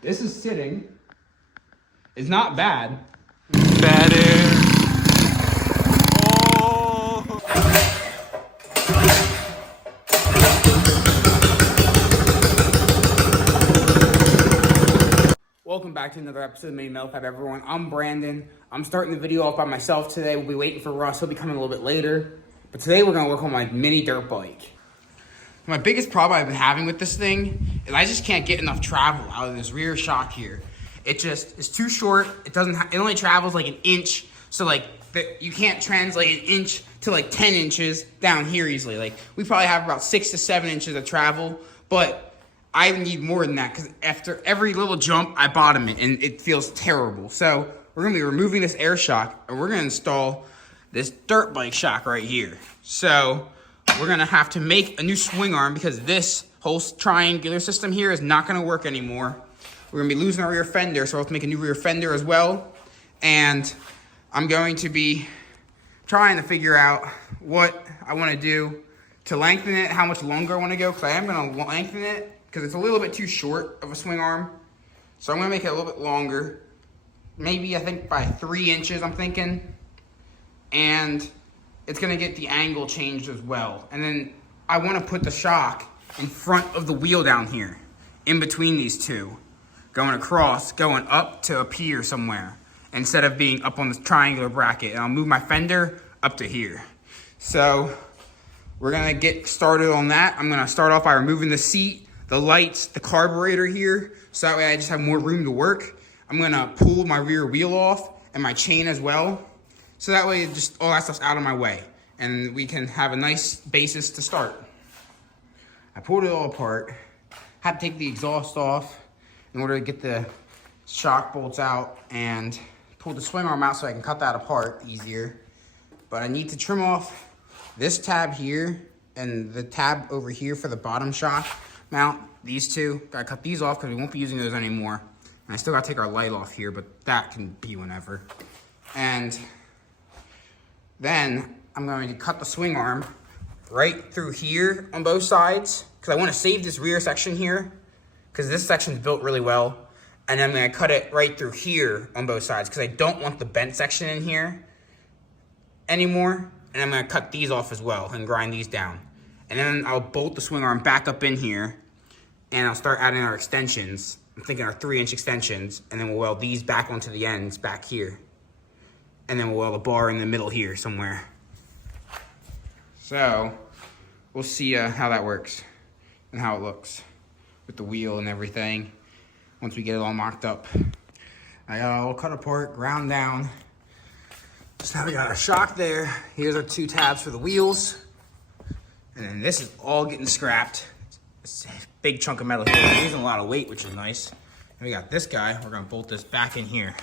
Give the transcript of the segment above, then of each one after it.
This is sitting. It's not bad. Better. Oh. Welcome back to another episode of Mini Metal Fab, everyone. I'm Brandon. I'm starting the video off by myself today. We'll be waiting for Russ. He'll be coming a little bit later. But today we're gonna work on my mini dirt bike. My biggest problem I've been having with this thing is I just can't get enough travel out of this rear shock here. It just is too short. It only travels like an inch. So like you can't translate an inch to like 10 inches down here easily. Like we probably have about 6 to 7 inches of travel, but I need more than that because after every little jump, I bottom it and it feels terrible. So we're gonna be removing this air shock and we're gonna install this dirt bike shock right here. So we're gonna have to make a new swing arm because this whole triangular system here is not gonna work anymore. We're gonna be losing our rear fender, so I'll have to make a new rear fender as well. And I'm going to be trying to figure out what I wanna do to lengthen it, how much longer I wanna go, because I am gonna lengthen it because it's a little bit too short of a swing arm. So I'm gonna make it a little bit longer. Maybe I think by 3 inches, I'm thinking. And it's gonna get the angle changed as well. And then I wanna put the shock in front of the wheel down here, in between these two, going across, going up to up here somewhere, instead of being up on this triangular bracket. And I'll move my fender up to here. So we're gonna get started on that. I'm gonna start off by removing the seat, the lights, the carburetor here, so that way I just have more room to work. I'm gonna pull my rear wheel off and my chain as well. So that way, just all that stuff's out of my way. And we can have a nice basis to start. I pulled it all apart. Had to take the exhaust off in order to get the shock bolts out and pull the swing arm out so I can cut that apart easier. But I need to trim off this tab here and the tab over here for the bottom shock mount. These two, gotta cut these off because we won't be using those anymore. And I still gotta take our light off here, but that can be whenever. And then I'm going to cut the swing arm right through here on both sides because I want to save this rear section here because this section's built really well. And I'm going to cut it right through here on both sides because I don't want the bent section in here anymore. And I'm going to cut these off as well and grind these down. And then I'll bolt the swing arm back up in here and I'll start adding our extensions. I'm thinking our 3-inch extensions, and then we'll weld these back onto the ends back here. And then we'll weld a bar in the middle here somewhere. So we'll see how that works and how it looks with the wheel and everything once we get it all mocked up. I got it all cut apart, ground down. So now we got our shock there. Here's our 2 tabs for the wheels. And then this is all getting scrapped. It's a big chunk of metal here. We're using a lot of weight, which is nice. And we got this guy. We're gonna bolt this back in here.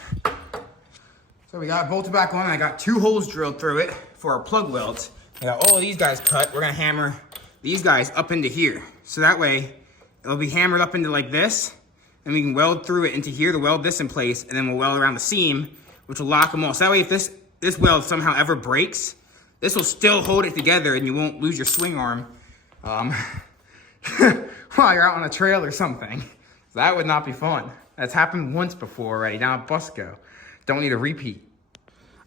So we got it bolted back on. I got 2 holes drilled through it for our plug welds. I got all of these guys cut. We're gonna hammer these guys up into here. So that way it'll be hammered up into like this, and we can weld through it into here to weld this in place, and then we'll weld around the seam, which will lock them all. So that way if this weld somehow ever breaks, this will still hold it together and you won't lose your swing arm while you're out on a trail or something. So that would not be fun. That's happened once before already, down at Busco. Don't need a repeat.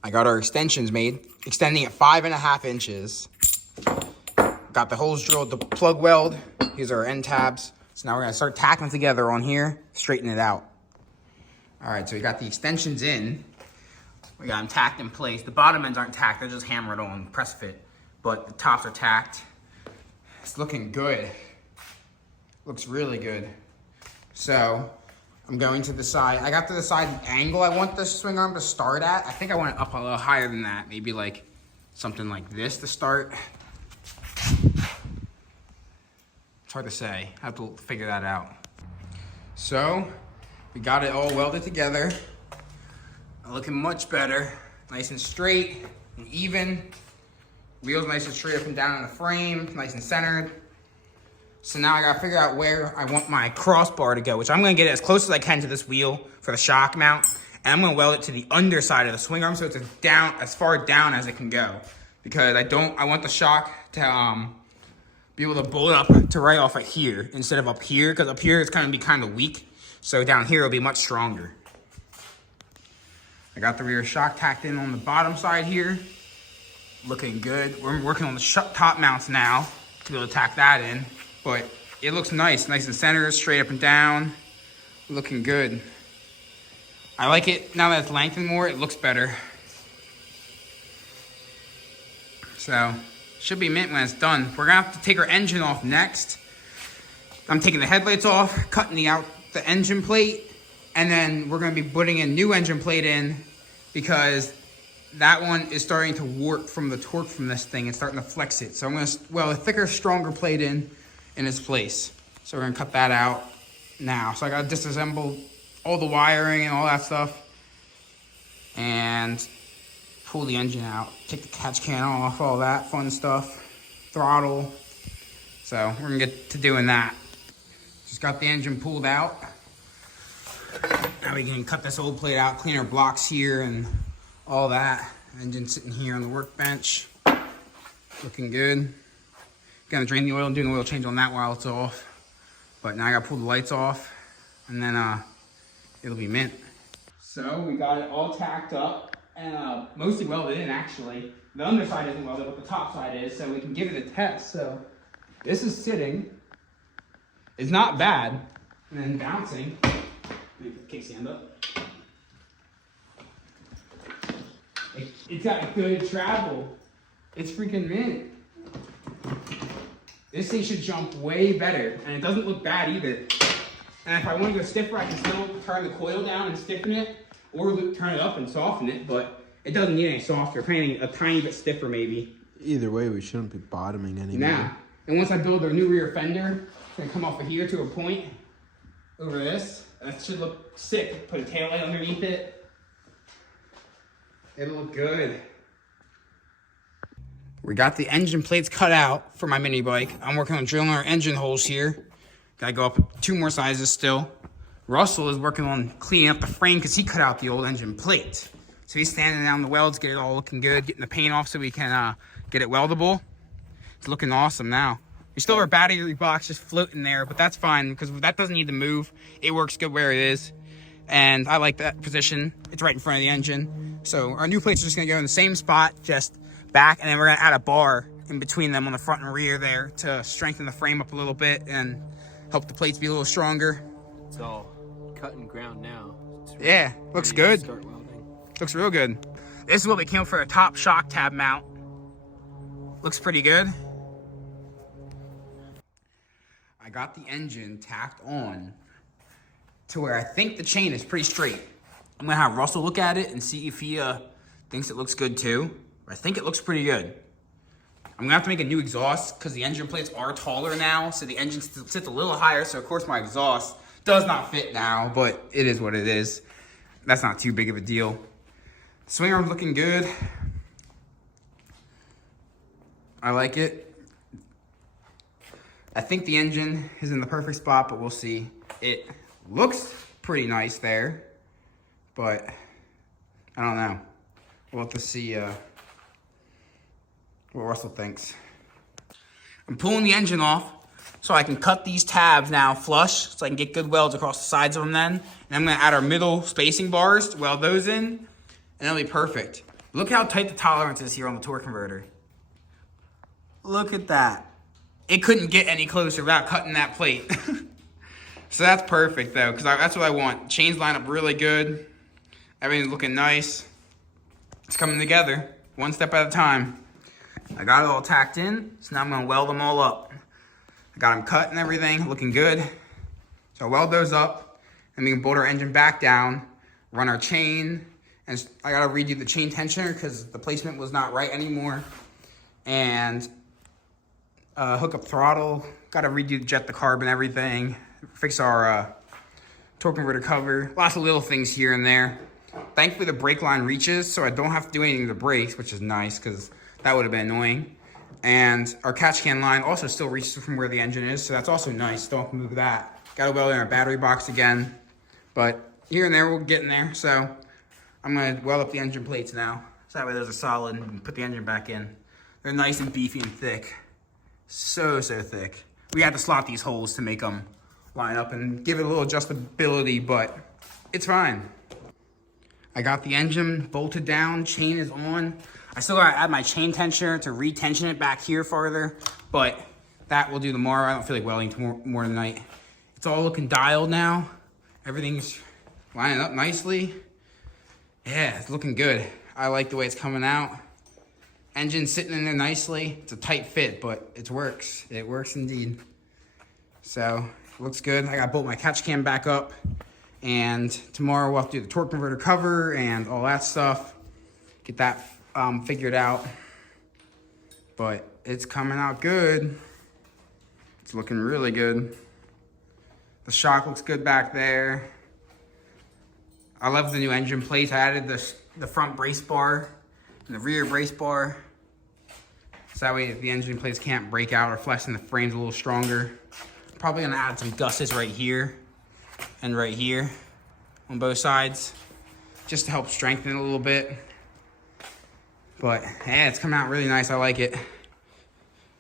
I got our extensions made, extending at 5.5 inches. Got the holes drilled, the plug weld. Here's our end tabs. So now we're gonna start tacking together on here, straighten it out. All right, so we got the extensions in. We got them tacked in place. The bottom ends aren't tacked, they're just hammered on, press fit. But the tops are tacked. It's looking good. Looks really good. So I'm going to decide. I got to decide the angle I want this swing arm to start at. I think I want it up a little higher than that. Maybe like something like this to start. It's hard to say. I have to figure that out. So we got it all welded together. Looking much better. Nice and straight and even. Wheels nice and straight up and down in the frame. Nice and centered. So now I gotta figure out where I want my crossbar to go, which I'm gonna get it as close as I can to this wheel for the shock mount. And I'm gonna weld it to the underside of the swing arm so it's as far down as it can go. Because I want the shock to be able to bolt up to right off at here instead of up here, because up here it's gonna be kind of weak. So down here it'll be much stronger. I got the rear shock tacked in on the bottom side here. Looking good. We're working on the top mounts now to be able to tack that in. But it looks nice and center, straight up and down. Looking good. I like it now that it's lengthened more, it looks better. So, should be mint when it's done. We're gonna have to take our engine off next. I'm taking the headlights off, cutting the engine plate, and then we're gonna be putting a new engine plate in because that one is starting to warp from the torque from this thing. It's starting to flex it. So I'm gonna weld a thicker, stronger plate in its place. So we're gonna cut that out now. So I gotta disassemble all the wiring and all that stuff and pull the engine out, take the catch can off, all that fun stuff, throttle. So we're gonna get to doing that. Just got the engine pulled out. Now we can cut this old plate out, clean our blocks here and all that. Engine sitting here on the workbench, looking good. Gonna drain the oil and do an oil change on that while it's off. But now I gotta pull the lights off and then it'll be mint. So we got it all tacked up and mostly welded in actually. The underside isn't welded, but the top side is, so we can give it a test. So this is sitting. It's not bad. And then bouncing. Let me put Casey hand up. It's got good travel. It's freaking mint. This thing should jump way better, and it doesn't look bad either. And if I want to go stiffer, I can still turn the coil down and stiffen it, or turn it up and soften it, but it doesn't need any softer. If anything, a tiny bit stiffer maybe. Either way, we shouldn't be bottoming anymore. Now, and once I build a new rear fender, it's gonna come off of here to a point over this. That should look sick. Put a tail light underneath it. It'll look good. We got the engine plates cut out for my mini bike. I'm working on drilling our engine holes here. Gotta go up 2 more sizes still. Russell is working on cleaning up the frame because he cut out the old engine plate. So he's sanding down the welds, get it all looking good, getting the paint off so we can get it weldable. It's looking awesome now. We still have our battery box just floating there, but that's fine because that doesn't need to move. It works good where it is. And I like that position. It's right in front of the engine. So our new plates are just gonna go in the same spot, just back, and then we're gonna add a bar in between them on the front and rear there to strengthen the frame up a little bit and help the plates be a little stronger. It's all cut and ground now. Yeah, looks good. Looks real good. This is what we came up for a top shock tab mount. Looks pretty good. I got the engine tacked on to where I think the chain is pretty straight. I'm gonna have Russell look at it and see if he thinks it looks good too. I think it looks pretty good. I'm gonna have to make a new exhaust because the engine plates are taller now, so the engine sits a little higher, so of course my exhaust does not fit now, but it is what it is. That's not too big of a deal. Swing arm's looking good. I like it. I think the engine is in the perfect spot, but we'll see. It looks pretty nice there, but I don't know. We'll have to see what Russell thinks. I'm pulling the engine off so I can cut these tabs now flush so I can get good welds across the sides of them then. And I'm gonna add our middle spacing bars, weld those in, and it'll be perfect. Look how tight the tolerance is here on the torque converter. Look at that. It couldn't get any closer without cutting that plate. So that's perfect though, because that's what I want. Chains line up really good. Everything's looking nice. It's coming together, one step at a time. I got it all tacked in, so now I'm gonna weld them all up. I got them cut and everything, looking good. So I'll weld those up, and we can bolt our engine back down, run our chain, and I gotta redo the chain tensioner because the placement was not right anymore. And hook up throttle, gotta redo the carb and everything, fix our torque converter cover, lots of little things here and there. Thankfully the brake line reaches, so I don't have to do anything to the brakes, which is nice because that would have been annoying. And our catch can line also still reaches from where the engine is, so that's also nice. Don't have to move that. Gotta weld in our battery box again. But here and there, we're getting there. So I'm gonna weld up the engine plates now. So that way those are solid and put the engine back in. They're nice and beefy and thick. So thick. We had to slot these holes to make them line up and give it a little adjustability, but it's fine. I got the engine bolted down, chain is on. I still gotta add my chain tensioner to retension it back here farther, but that we'll do tomorrow. I don't feel like welding more tonight. It's all looking dialed now. Everything's lining up nicely. Yeah, it's looking good. I like the way it's coming out. Engine sitting in there nicely. It's a tight fit, but it works. It works indeed. So, it looks good. I got both my catch cam back up. And tomorrow we'll have to do the torque converter cover and all that stuff. Get that figured out. But it's coming out good. It's looking really good. The shock looks good back there. I love the new engine plates. I added the front brace bar and the rear brace bar. So that way the engine plates can't break out or flex and the frame's a little stronger. Probably gonna add some gussets right here and right here on both sides, just to help strengthen it a little bit. But yeah, it's coming out really nice. I like it.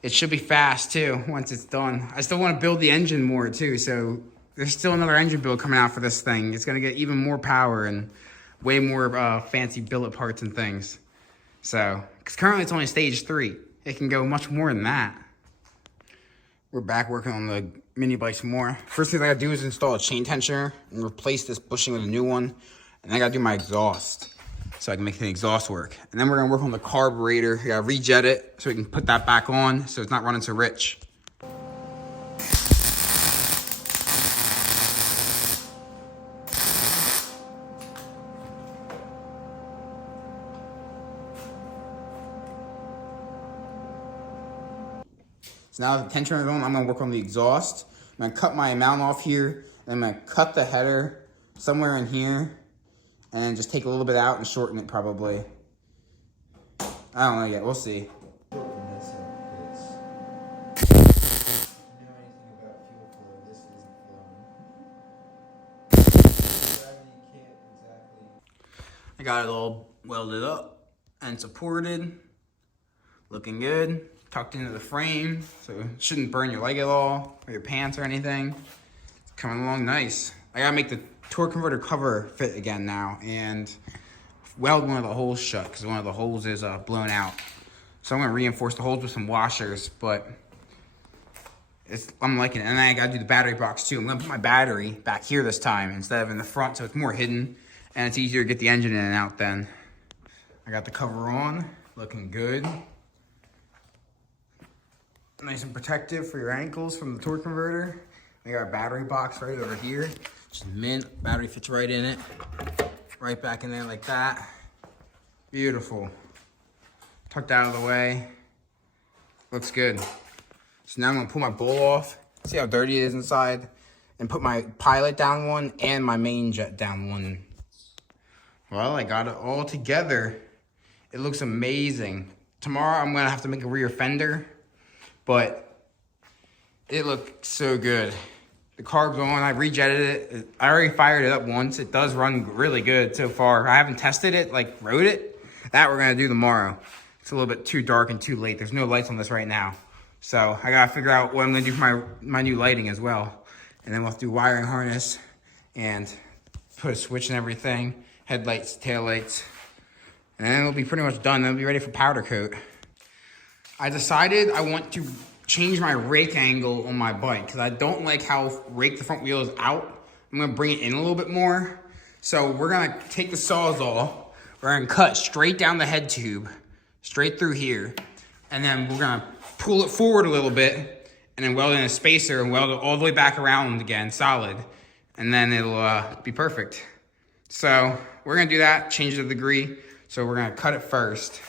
It should be fast too once it's done. I still want to build the engine more too, so there's still another engine build coming out for this thing. It's gonna get even more power and way more fancy billet parts and things. So, because currently it's only stage 3. It can go much more than that. We're back working on the mini bike some more. First thing I gotta do is install a chain tensioner and replace this bushing with a new one. And I gotta do my exhaust so I can make the exhaust work. And then we're gonna work on the carburetor. I gotta rejet it so we can put that back on so it's not running so rich. So now the tensioner is on, I'm gonna work on the exhaust. I'm gonna cut my mount off here, and I'm gonna cut the header somewhere in here, and then just take a little bit out and shorten it probably. I don't know yet, we'll see. I got it all welded up and supported, looking good. Tucked into the frame, so it shouldn't burn your leg at all, or your pants or anything. It's coming along nice. I gotta make the torque converter cover fit again now, and weld one of the holes shut, because one of the holes is blown out. So I'm gonna reinforce the holes with some washers, but I'm liking it. And then I gotta do the battery box too. I'm gonna put my battery back here this time, instead of in the front, so it's more hidden, and it's easier to get the engine in and out then. I got the cover on, looking good. Nice and protective for your ankles from the torque converter. We got our battery box right over here. Just mint, battery fits right in it. Right back in there like that. Beautiful. Tucked out of the way. Looks good. So now I'm gonna pull my bowl off. See how dirty it is inside? And put my pilot down one and my main jet down one. Well, I got it all together. It looks amazing. Tomorrow I'm gonna have to make a rear fender, but it looked so good. The carb's on, I rejetted it. I already fired it up once. It does run really good so far. I haven't tested it, like rode it. That we're gonna do tomorrow. It's a little bit too dark and too late. There's no lights on this right now. So I gotta figure out what I'm gonna do for my new lighting as well. And then we'll have to do wiring harness and put a switch and everything. Headlights, taillights. And then it'll be pretty much done. Then it'll be ready for powder coat. I decided I want to change my rake angle on my bike because I don't like how rake the front wheel is out. I'm gonna bring it in a little bit more. So we're gonna take the Sawzall, we're gonna cut straight down the head tube, straight through here. And then we're gonna pull it forward a little bit and then weld in a spacer and weld it all the way back around again, solid. And then it'll be perfect. So we're gonna do that, change the degree. So we're gonna cut it first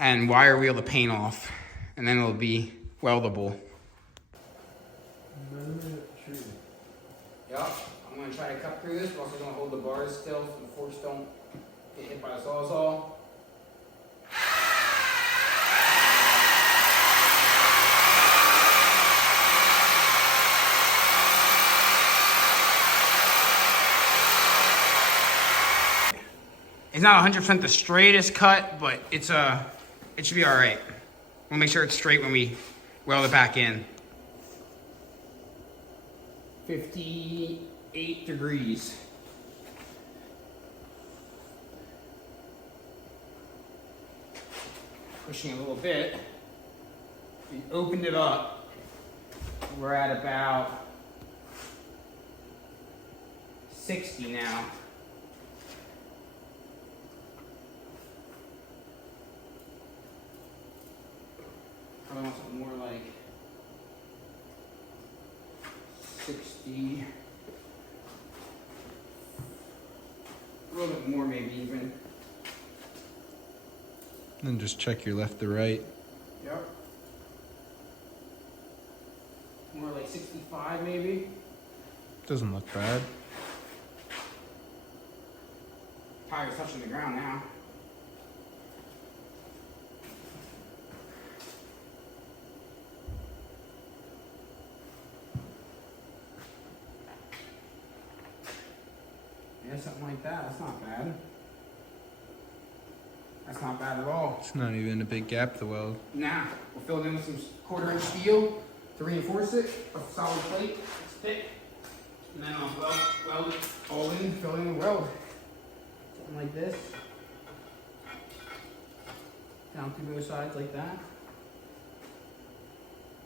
and wire wheel the paint off, and then it'll be weldable. Yup, I'm gonna try to cut through this, but also gonna hold the bars still so the forks don't get hit by the Sawzall. It's not 100% the straightest cut, but it should be all right. We'll make sure it's straight when we weld it back in. 58 degrees. Pushing a little bit. We opened it up. We're at about 60 now. Probably want something more like 60. A little bit more maybe even. Then just check your left to right. Yep. More like 65 maybe. Doesn't look bad. Tire's touching the ground now. Yeah, something like that. That's not bad. That's not bad at all. It's not even a big gap to weld. Nah, we'll fill it in with some 1/4-inch steel to reinforce it. A solid plate. It's thick. And then I'll weld it all in, fill in and weld. Something like this. Down through both sides like that.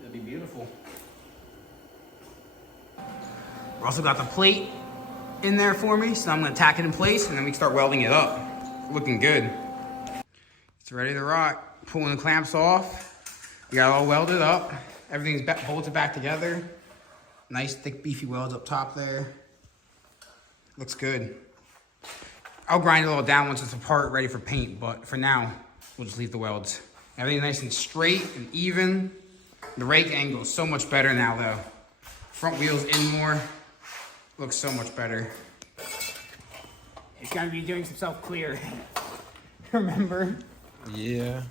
It'll be beautiful. We also got the plate in there for me, so I'm gonna tack it in place and then we can start welding it up. Looking good. It's ready to rock. Pulling the clamps off. We got it all welded up. Everything's bolted back together. Nice thick beefy welds up top there. Looks good. I'll grind it all down once it's apart, ready for paint, but for now, we'll just leave the welds. Everything's nice and straight and even. The rake angle is so much better now though. Front wheels in more. Looks so much better. It's gotta be doing some self-clear. Remember? Yeah.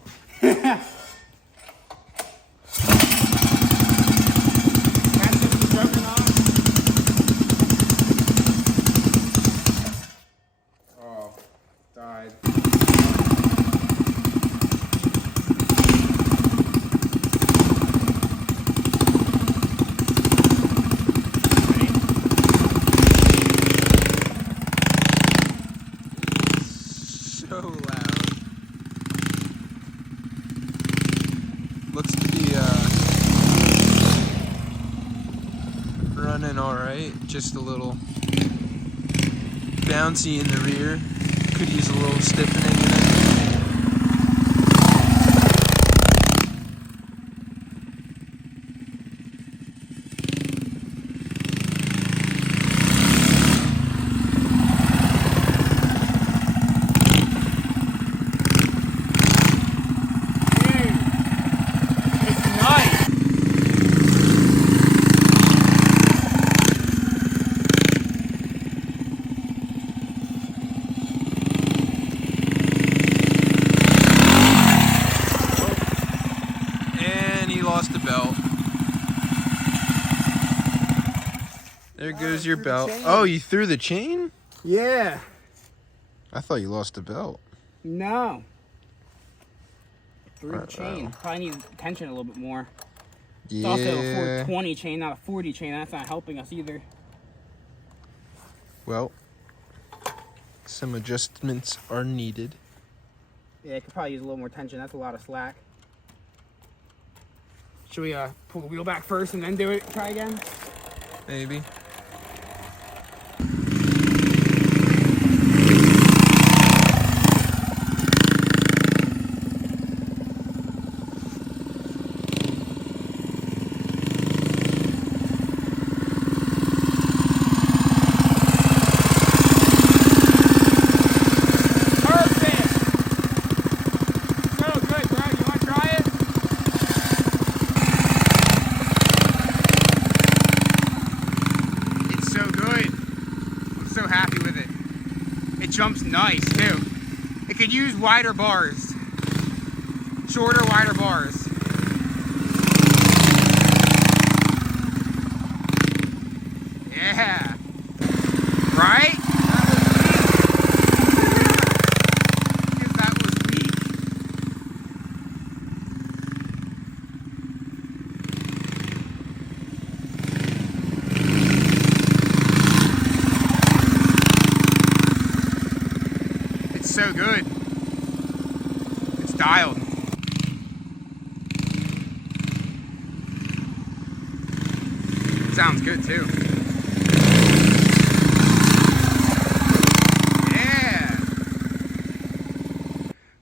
Oh, died. So loud. Looks to be running alright. Just a little bouncy in the rear. Could use a little stiffening in it. Lost the belt. There goes your belt. Oh, you threw the chain? Yeah. I thought you lost the belt. No. Through the Uh-oh. chain. Probably need tension a little bit more. Yeah. It's also a 420 chain, not a 40 chain. That's not helping us either. Well, some adjustments are needed. Yeah, it could probably use a little more tension. That's a lot of slack. Should we pull the wheel back first and then do it? Try again? Maybe. Jumps nice too. It could use wider bars. Shorter, wider bars. Yeah. Right? That was weak. so good. It's dialed. Sounds good too. Yeah.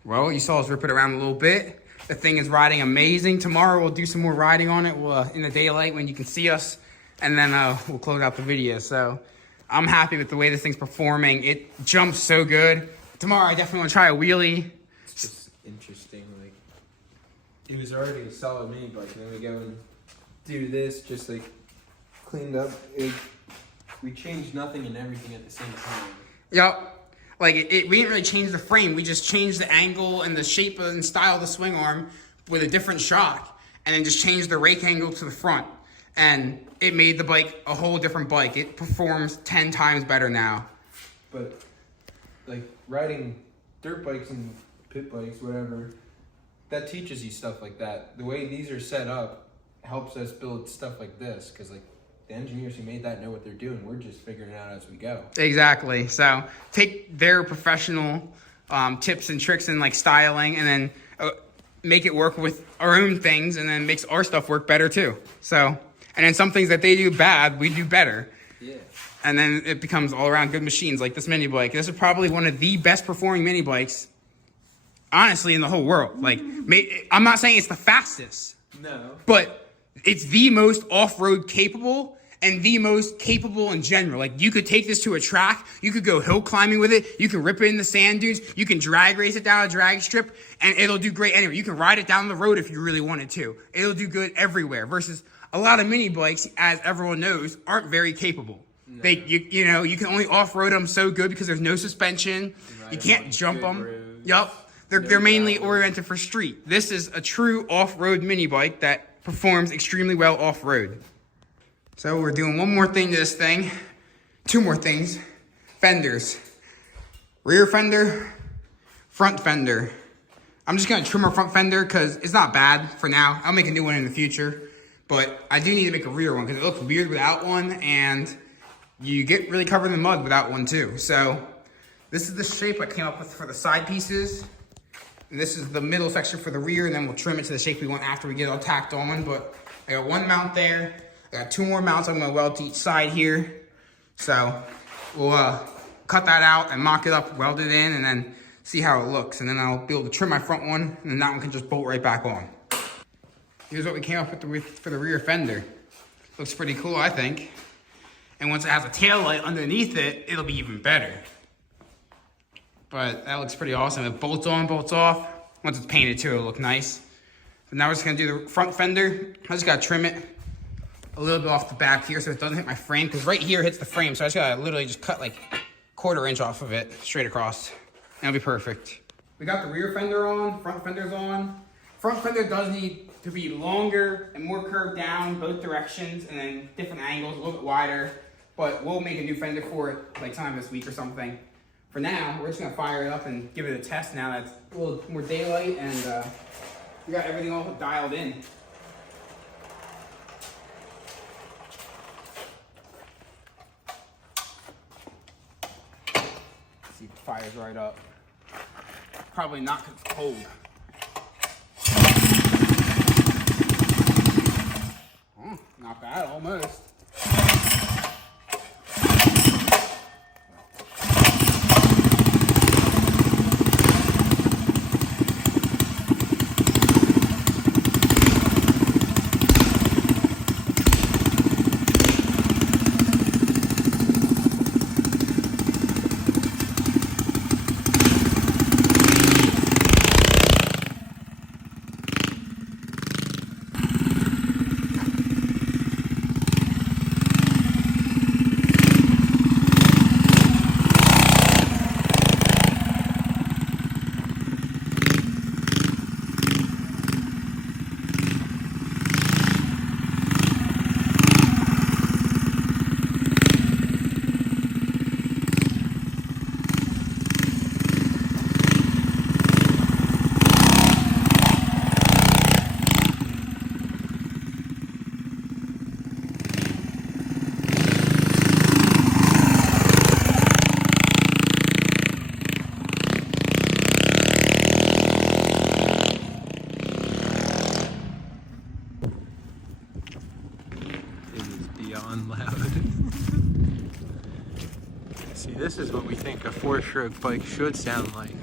Well, you saw us rip it around a little bit. The thing is riding amazing. Tomorrow we'll do some more riding on it in the daylight when you can see us, and then we'll close out the video. So I'm happy with the way this thing's performing. It jumps so good. Tomorrow I definitely want to try a wheelie. It's just interesting. Like, it was already a solid mini bike, and then we go and do this, just like cleaned up. We changed nothing and everything at the same time. Yep. Like, we didn't really change the frame. We just changed the angle and the shape and style of the swing arm with a different shock. And then just changed the rake angle to the front. And it made the bike a whole different bike. It performs 10 times better now. But, like, riding dirt bikes and pit bikes, whatever, that teaches you stuff like that. The way these are set up helps us build stuff like this. Because, like, the engineers who made that know what they're doing. We're just figuring it out as we go. Exactly. So take their professional tips and tricks and like styling, and then make it work with our own things, and then makes our stuff work better too. So, and then some things that they do bad, we do better. Yeah. And then it becomes all around good machines like this mini bike. This is probably one of the best performing mini bikes, honestly, in the whole world. Like, I'm not saying it's the fastest. No. But it's the most off-road capable and the most capable in general. Like, you could take this to a track, you could go hill climbing with it, you can rip it in the sand dunes, you can drag race it down a drag strip, and it'll do great anywhere. You can ride it down the road if you really wanted to. It'll do good everywhere. Versus a lot of mini bikes, as everyone knows, aren't very capable. No. You know, you can only off-road them so good because there's no suspension. You can't jump them. Yup. They're mainly oriented for street. This is a true off-road mini bike that performs extremely well off-road. So we're doing one more thing to this thing. Two more things. Fenders. Rear fender, front fender. I'm just gonna trim our front fender because it's not bad for now. I'll make a new one in the future. But I do need to make a rear one because it looks weird without one, and you get really covered in mud without one too. So this is the shape I came up with for the side pieces. And this is the middle section for the rear, and then we'll trim it to the shape we want after we get it all tacked on. But I got one mount there. I got two more mounts I'm gonna weld to each side here. So we'll cut that out and mock it up, weld it in, and then see how it looks. And then I'll be able to trim my front one, and then that one can just bolt right back on. Here's what we came up with for the rear fender. Looks pretty cool, I think. And once it has a tail light underneath it, it'll be even better. But that looks pretty awesome. It bolts on, bolts off. Once it's painted too, it'll look nice. So now we're just gonna do the front fender. I just gotta trim it a little bit off the back here so it doesn't hit my frame, because right here hits the frame. So I just gotta literally just cut like 1/4 inch off of it straight across. That'll be perfect. We got the rear fender on, front fender's on. Front fender does need to be longer and more curved down both directions, and then different angles, a little bit wider. But we'll make a new fender for it like sometime this week or something. For now, we're just gonna fire it up and give it a test now that it's a little more daylight, and we got everything all dialed in. See if it fires right up. Probably not because it's cold. Oh, not bad, almost. See, this is what we think a 4-stroke bike should sound like.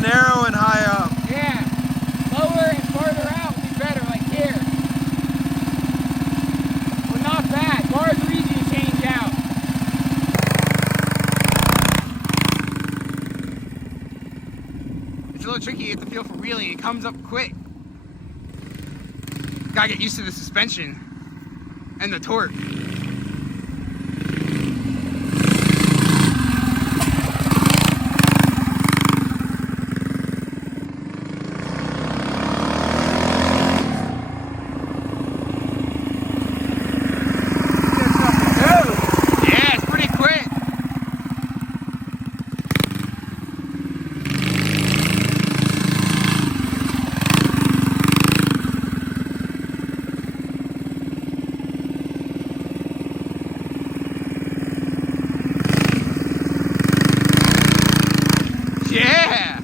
Narrow and high up. Yeah. Lower and farther out would be better, like here. Well, not bad. Bars are easy to change out. It's a little tricky. You have to feel for wheeling. It comes up quick. Gotta get used to the suspension and the torque. Yeah,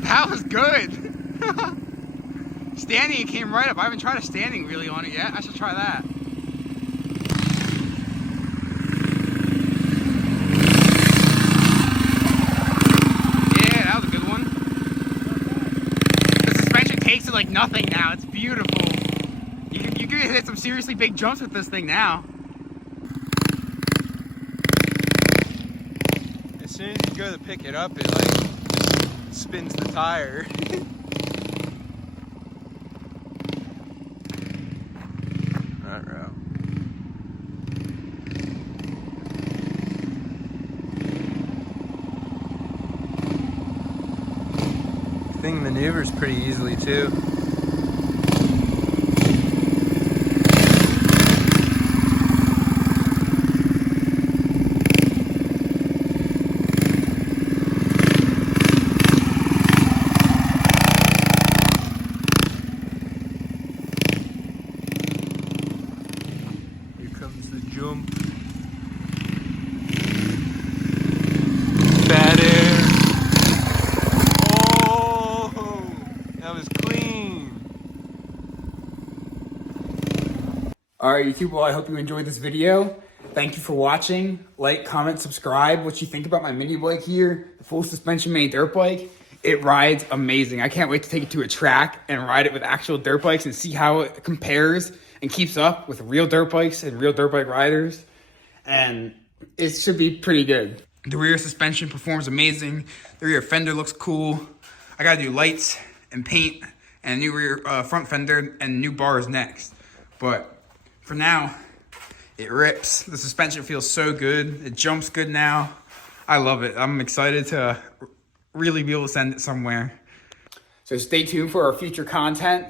that was good. Standing, it came right up. I haven't tried a standing really on it yet. I should try that. Yeah, that was a good one. The suspension takes it like nothing now. It's beautiful. You can hit some seriously big jumps with this thing now. As soon as you go to pick it up, it like spins the tire. Right, route. Thing maneuvers pretty easily too. Comes the jump. Bad air. Oh, that was clean. Alright, YouTube, well, I hope you enjoyed this video. Thank you for watching. Like, comment, subscribe. What you think about my mini bike here, the full suspension mini dirt bike. It rides amazing. I can't wait to take it to a track and ride it with actual dirt bikes and see how it compares and keeps up with real dirt bikes and real dirt bike riders. And it should be pretty good. The rear suspension performs amazing. The rear fender looks cool. I gotta do lights and paint and a new rear front fender and new bars next. But for now, it rips. The suspension feels so good. It jumps good now. I love it. I'm excited to really be able to send it somewhere. So stay tuned for our future content.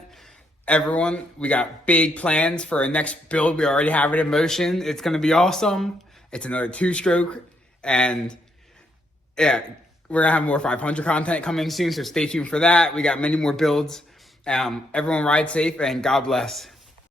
Everyone, we got big plans for our next build. We already have it in motion. It's gonna be awesome. It's another 2-stroke, and yeah, we're gonna have more 500 content coming soon, so stay tuned for that. We got many more builds. Everyone ride safe, and God bless.